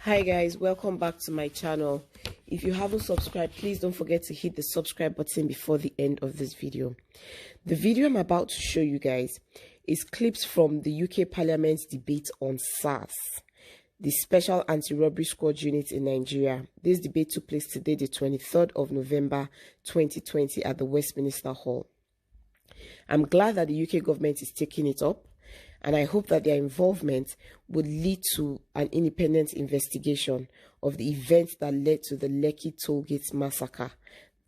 Hi guys, welcome back to my channel. If you haven't subscribed, please don't forget to hit the subscribe button before the end of this video. The video I'm about to show you guys is clips from the UK Parliament's debate on Sars, the Special Anti-Robbery Squad unit in Nigeria. This debate took place today, the 23rd of November 2020 at the Westminster Hall. I'm glad that the UK government is taking it up, and I hope that their involvement would lead to an independent investigation of the events that led to the Lekki Tollgate massacre,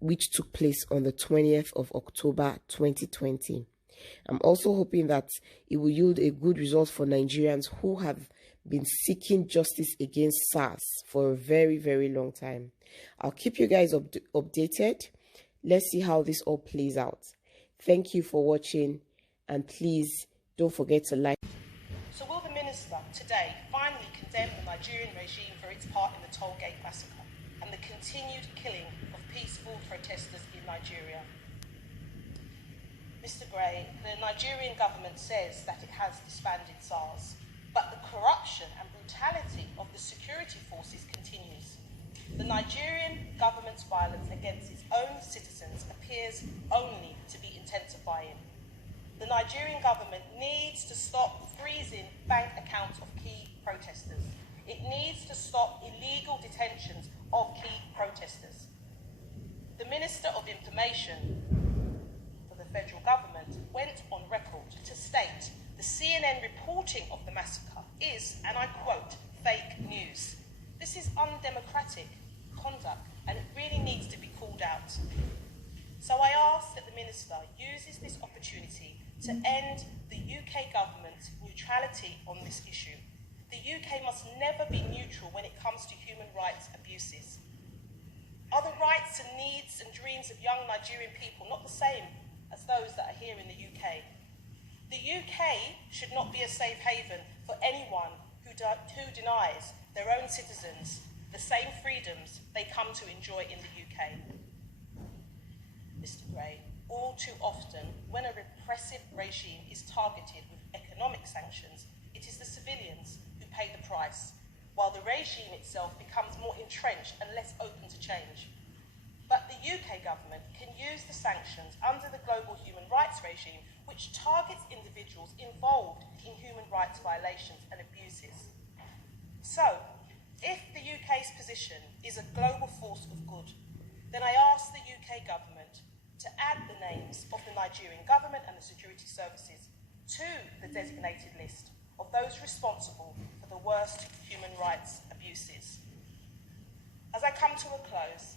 which took place on the 20th of October 2020. I'm also hoping that it will yield a good result for Nigerians who have been seeking justice against Sars for a very, very long time. I'll keep you guys updated. Let's see how this all plays out. Thank you for watching, and please don't forget to like. So will the Minister today finally condemn the Nigerian regime for its part in the Tollgate massacre and the continued killing of peaceful protesters in Nigeria? Mr. Gray, the Nigerian government says that it has disbanded Sars, but the corruption and brutality of the security forces continues. The Nigerian government's violence against its own citizens appears only to be intensifying. The Nigerian government needs to stop freezing bank accounts of key protesters. It needs to stop illegal detentions of key protesters. The Minister of Information for the federal government went on record to state the CNN reporting of the massacre is, and I quote, fake news. This is undemocratic conduct, and it really needs to be called out. So I ask that the Minister uses this opportunity to end the UK government's neutrality on this issue. The UK must never be neutral when it comes to human rights abuses. Are the rights and needs and dreams of young Nigerian people not the same as those that are here in the UK? The UK should not be a safe haven for anyone who denies their own citizens the same freedoms they come to enjoy in the UK. Mr. Gray, all too often, when a repressive regime is targeted with economic sanctions, it is the civilians who pay the price, while the regime itself becomes more entrenched and less open to change. But the UK government can use the sanctions under the global human rights regime, which targets individuals involved in human rights violations and abuses. So, if the UK's position is a global force of good, then I ask the UK government to add the names of the Nigerian government and the security services to the designated list of those responsible for the worst human rights abuses. As I come to a close,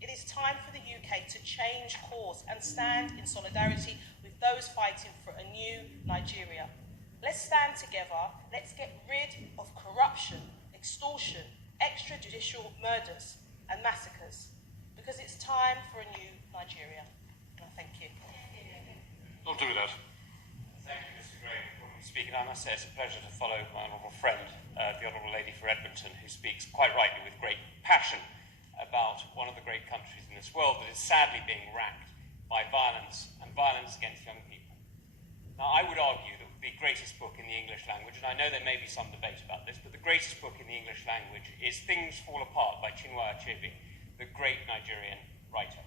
it is time for the UK to change course and stand in solidarity with those fighting for a new Nigeria. Let's stand together, let's get rid of corruption, extortion, extrajudicial murders and massacres, because it's time for a new Nigeria. Thank you. I'll do that. Thank you, Mr. Gray. Speaking, I must say it's a pleasure to follow my honourable friend, the Honourable Lady for Edmonton, who speaks quite rightly with great passion about one of the great countries in this world that is sadly being racked by violence and violence against young people. Now, I would argue that the greatest book in the English language, and I know there may be some debate about this, but the greatest book in the English language is Things Fall Apart by Chinua Achebe, the great Nigerian writer.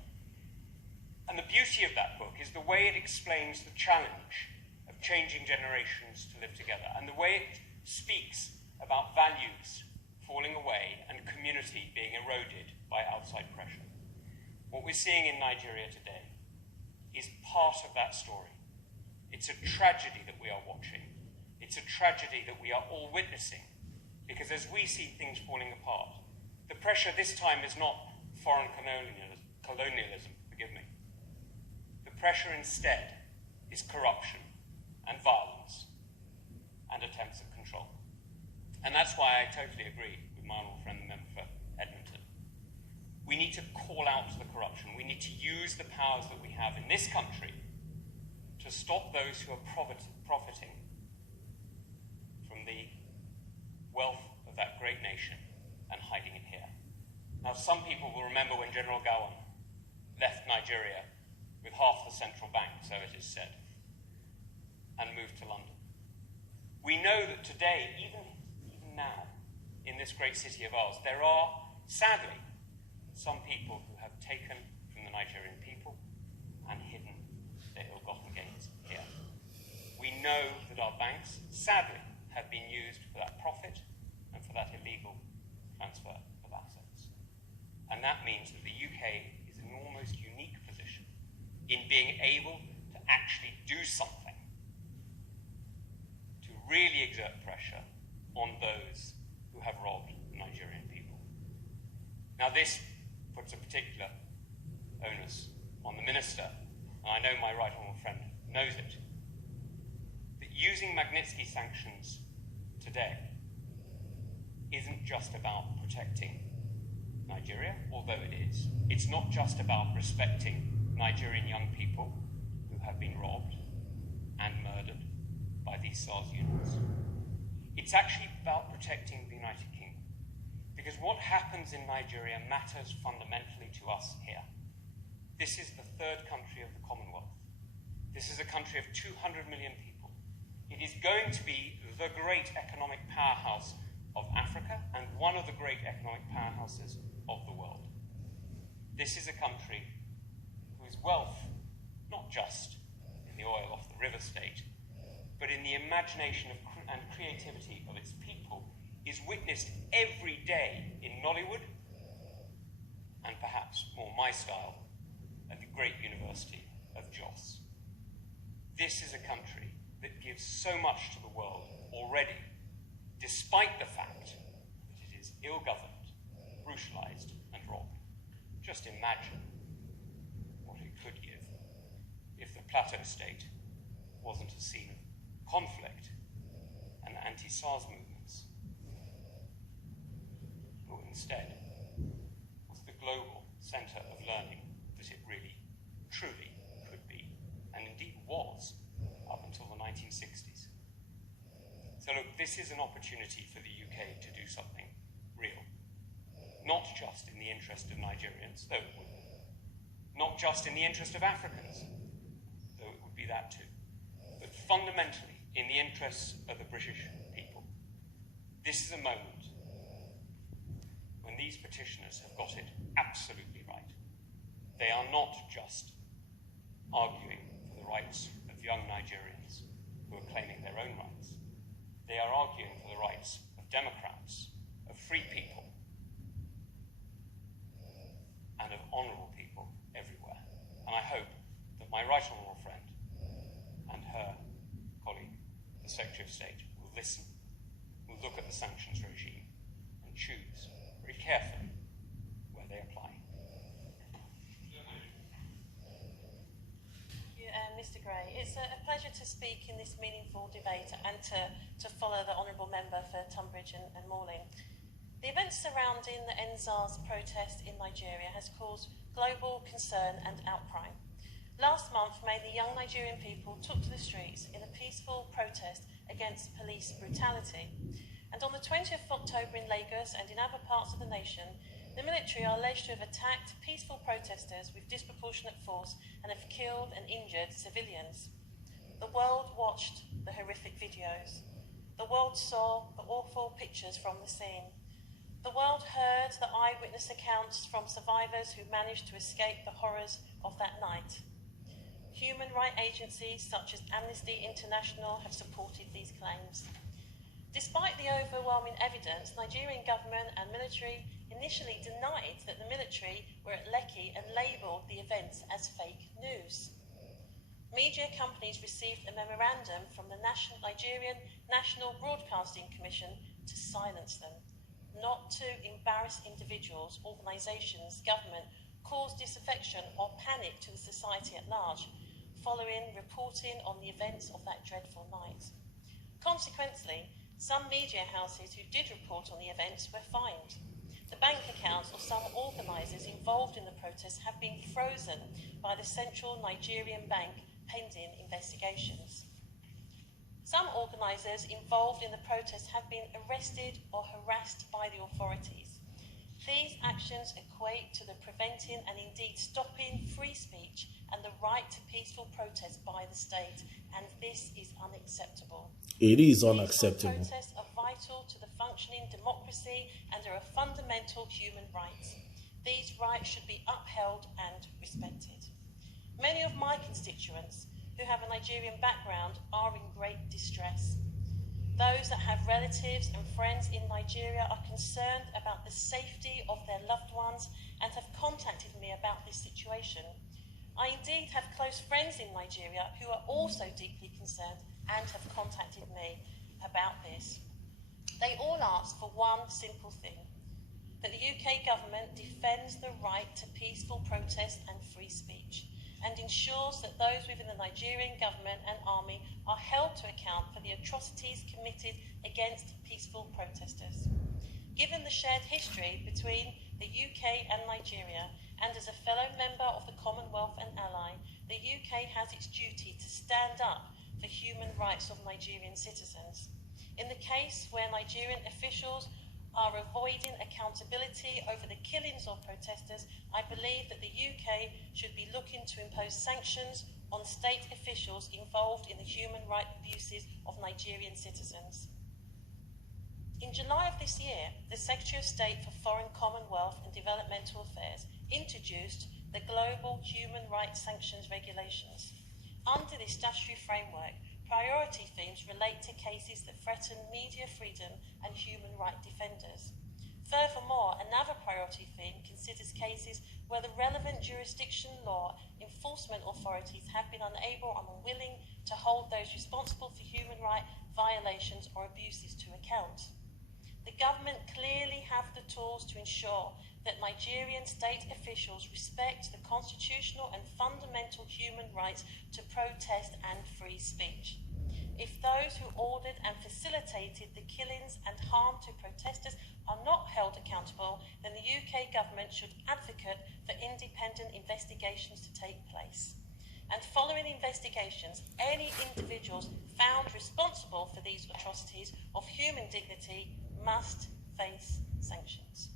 And the beauty of that book is the way it explains the challenge of changing generations to live together, and the way it speaks about values falling away and community being eroded by outside pressure. What we're seeing in Nigeria today is part of that story. It's a tragedy that we are watching. It's a tragedy that we are all witnessing, because as we see things falling apart, the pressure this time is not foreign colonialism, forgive me. The pressure instead is corruption and violence and attempts at control. And that's why I totally agree with my honourable friend, the member for Edmonton. We need to call out the corruption. We need to use the powers that we have in this country to stop those who are profiting from the wealth of that great nation and hiding it here. Now, some people will remember when General Gowon left Nigeria with half the central bank, so it is said, and moved to London. We know that today, even now, in this great city of ours, there are, sadly, some people who have taken from the Nigerian people and hidden their ill-gotten gains here. We know that our banks, sadly, have been used for that profit and for that illegal transfer of assets. And that means that the UK is in an almost unique position in being able to actually do something to really exert pressure on those who have robbed the Nigerian people. Now this puts a particular onus on the Minister, and I know my right honourable friend knows it, that using Magnitsky sanctions today isn't just about protecting Nigeria, although it is. It's not just about respecting Nigerian young people who have been robbed and murdered by these Sars units. It's actually about protecting the United Kingdom, because what happens in Nigeria matters fundamentally to us here. This is the third country of the Commonwealth. This is a country of 200 million people. It is going to be the great economic powerhouse of Africa and one of the great economic powerhouses of the world. This is a country whose wealth, not just in the oil off the river state, but in the imagination and creativity of its people, is witnessed every day in Nollywood, and perhaps more my style, at the great University of Jos. This is a country that gives so much to the world already, despite the fact that it is ill-governed, brutalized, and robbed. Just imagine what it could give if the Plateau State wasn't a scene of conflict and anti-SARS movements, but instead was the global centre of learning that it really, truly could be, and indeed was up until the 1960s. So look, this is an opportunity for the UK to do something real. Not just in the interest of Nigerians, though it would be. Not just in the interest of Africans, though it would be that too. But fundamentally, in the interests of the British people. This is a moment when these petitioners have got it absolutely right. They are not just arguing for the rights of young Nigerians who are claiming their own rights. They are arguing for the rights of Democrats, of free people, and of honourable people everywhere. And I hope that my right honourable friend and her colleague, the Secretary of State, will listen, will look at the sanctions regime and choose very carefully where they apply. Mr. Gray, it's a pleasure to speak in this meaningful debate and to follow the Honourable Member for Tunbridge and Malling. The events surrounding the NSARS protest in Nigeria has caused global concern and outcry. Last month, many young Nigerian people took to the streets in a peaceful protest against police brutality. And on the 20th of October in Lagos and in other parts of the nation, the military are alleged to have attacked peaceful protesters with disproportionate force and have killed and injured civilians. The world watched the horrific videos. The world saw the awful pictures from the scene. The world heard the eyewitness accounts from survivors who managed to escape the horrors of that night. Human rights agencies such as Amnesty International have supported these claims. Despite the overwhelming evidence, Nigerian government and military initially denied that the military were at Lekki and labelled the events as fake news. Media companies received a memorandum from the Nigerian National Broadcasting Commission to silence them, not to embarrass individuals, organisations, government, cause disaffection or panic to the society at large, following reporting on the events of that dreadful night. Consequently, some media houses who did report on the events were fined. The bank accounts of some organisers involved in the protests have been frozen by the Central Nigerian Bank pending investigations. Some organisers involved in the protests have been arrested or harassed by the authorities. These actions equate to the preventing and indeed stopping free speech and the right to peaceful protest by the state, and this is unacceptable. It is unacceptable. Peaceful protests are vital to the functioning democracy and are a fundamental human right. These rights should be upheld and respected. Many of my constituents who have a Nigerian background are in great distress. Those that have relatives and friends in Nigeria are concerned about the safety of their loved ones and have contacted me about this situation. I indeed have close friends in Nigeria who are also deeply concerned and have contacted me about this. They all ask for one simple thing: that the UK government defends the right to peaceful protest and free speech, and ensures that those within the Nigerian government and army are held to account for the atrocities committed against peaceful protesters. Given the shared history between the UK and Nigeria, and as a fellow member of the Commonwealth and ally, the UK has its duty to stand up for human rights of Nigerian citizens. In the case where Nigerian officials are avoiding accountability over the killings of protesters, I believe that the UK should be looking to impose sanctions on state officials involved in the human rights abuses of Nigerian citizens. In July of this year, the Secretary of State for Foreign, Commonwealth and Developmental Affairs introduced the Global Human Rights Sanctions Regulations. Under this statutory framework, priority themes relate to cases that threaten media freedom and human rights defenders. Furthermore, another priority theme considers cases where the relevant jurisdiction law enforcement authorities have been unable or unwilling to hold those responsible for human rights violations or abuses to account. The government clearly have the tools to ensure that Nigerian state officials respect the constitutional and fundamental human rights to protest and free speech. If those who ordered and facilitated the killings and harm to protesters are not held accountable, then the UK government should advocate for independent investigations to take place. And following investigations, any individuals found responsible for these atrocities of human dignity must face sanctions.